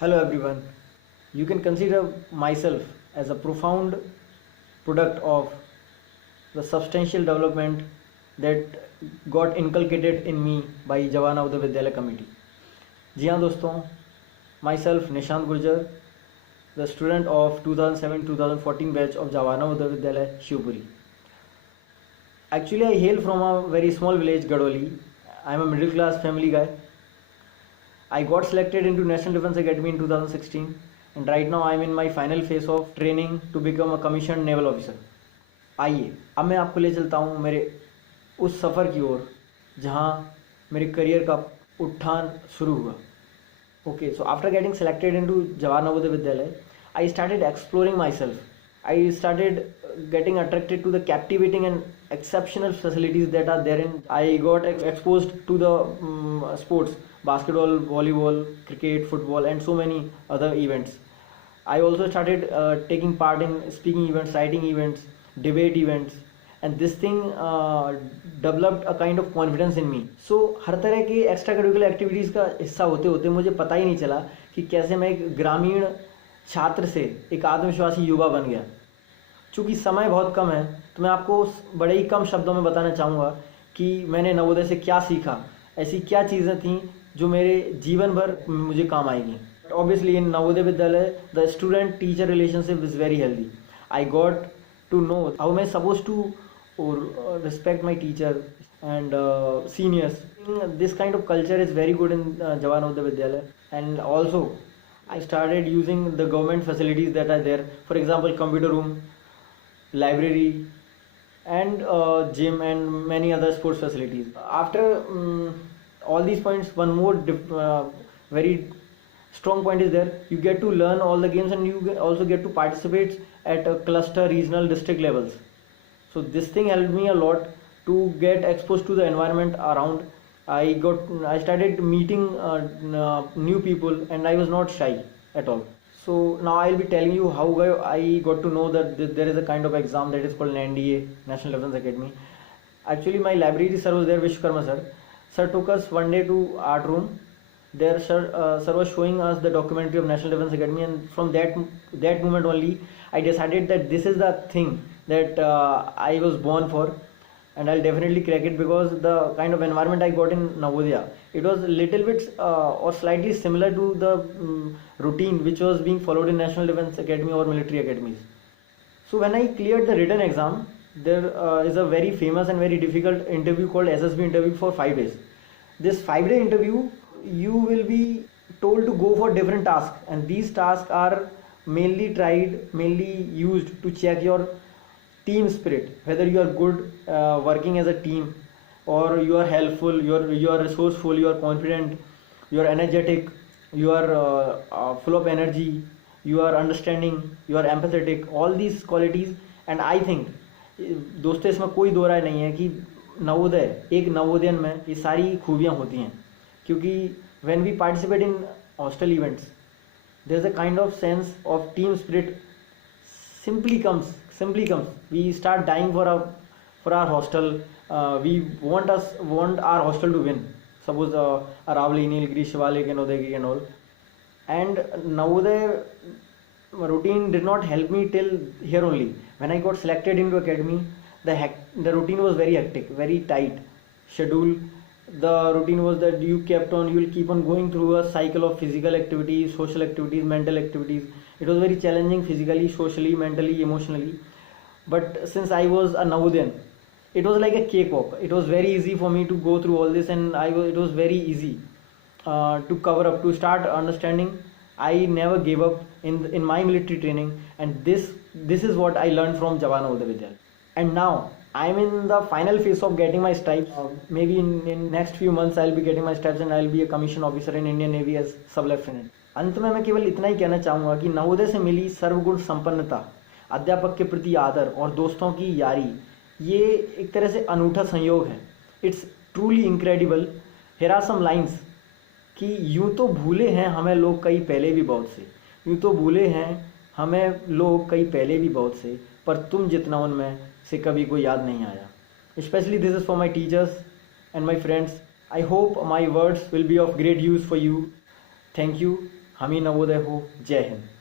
Hello everyone. You can consider myself as a profound product of the substantial development that got inculcated in me by Jawana Uday Vidyalaya Committee. जी हाँ दोस्तों, myself Nishant Gurjar, the student of 2007-2014 batch of Jawana Uday Vidyalaya Shivpuri. Actually, I hail from a very small village, Gadoli. I am a middle class family guy. I got selected into National Defence Academy in 2016 and right now I am in my final phase of training to become a commissioned naval officer. आइए अब मैं आपको ले चलता हूँ मेरे उस सफ़र की ओर जहाँ मेरे करियर का उत्थान शुरू हुआ. Okay, so after getting selected into Jawahar Navodaya Vidyalaya, I started exploring myself. I started getting attracted to the captivating and exceptional facilities that are therein. I got exposed to the sports, basketball, volleyball, cricket, football, and so many other events. I also started taking part in speaking events, writing events, debate events, and this thing developed a kind of confidence in me. So हर तरह के extra curricular activities का हिस्सा होते होते मुझे पता ही नहीं चला कि कैसे मैं एक ग्रामीण छात्र से एक आत्मविश्वासी युवा बन गया. चूँकि समय बहुत कम है तो मैं आपको बड़े ही कम शब्दों में बताना चाहूँगा कि मैंने नवोदय से क्या सीखा, ऐसी क्या चीज़ें थीं जो मेरे जीवन भर मुझे काम आएंगी. Obviously in Navodaya Vidyalaya the student teacher relationship is very healthy. I got to know how am I supposed to respect my teacher and seniors. This kind of culture is very good in Jawahar Navodaya Vidyalaya, and also I started using the government facilities that are there. For example, computer room, library, and gym and many other sports facilities. After all these points, one more very strong point is there. You get to learn all the games and you also get to participate at a cluster, regional, district levels. So this thing helped me a lot to get exposed to the environment around. I started meeting new people and I was not shy at all. So now I'll be telling you how I got to know that there is a kind of exam that is called NDA, National Defence Academy. Actually my library sir was there, Vishwakarma sir. Sir took us one day to art room. There sir was showing us the documentary of National Defence Academy, and from that moment only I decided that this is the thing that I was born for, and I'll definitely crack it, because the kind of environment I got in Navodaya, it was a little bit or slightly similar to the routine which was being followed in National Defence Academy or military academies. So when I cleared the written exam, there is a very famous and very difficult interview called SSB interview for 5 days. This 5-day interview, you will be told to go for different tasks, and these tasks are mainly used to check your team spirit, whether you are good working as a team, or you are helpful, you are resourceful, you are confident, you are energetic, you are full of energy, you are understanding, you are empathetic, all these qualities. And I think दोस्तों इसमें कोई दो राय नहीं है कि एक नवोदयन में ये सारी खूबियाँ होती हैं, क्योंकि when we participate in hostel events, there is a kind of sense of team spirit simply comes. We start dying for our hostel. We want our hostel to win. Suppose Aravali, Nilgiri, Shivalik, and Udayagiri and all. And Navodaya routine did not help me till here only. When I got selected into academy, the routine was very hectic, very tight schedule. The routine was that you will keep on going through a cycle of physical activities, social activities, mental activities. It was very challenging physically, socially, mentally, emotionally. But since I was a Navodayan, it was like a cakewalk. It was very easy for me to go through all this, and it was very easy to cover up, to start understanding. I never gave up in my military training, and this is what I learned from Jawahar Navodaya Vidyalaya. And now I'm in the final phase of getting my stripes. Maybe in next few months I'll be getting my stripes and I'll be a commissioned officer in Indian Navy as sub-lieutenant. अंत में मैं केवल इतना ही कहना चाहूँगा कि नवोदय से मिली सर्वगुण संपन्नता, अध्यापक के प्रति आदर और दोस्तों की यारी, ये एक तरह से अनूठा संयोग है. It's truly incredible. Here are some lines कि यूँ तो भूले हैं हमें लोग कई पहले भी बहुत से, यूँ तो भूले हैं हमें लोग कई पहले भी बहुत से, पर तुम जितना उनमें से कभी कोई याद नहीं आया. Especially this is for my teachers and my friends. I hope my words will be of great use for you. Thank you. हम ही नवोदय हो। जय हिंद।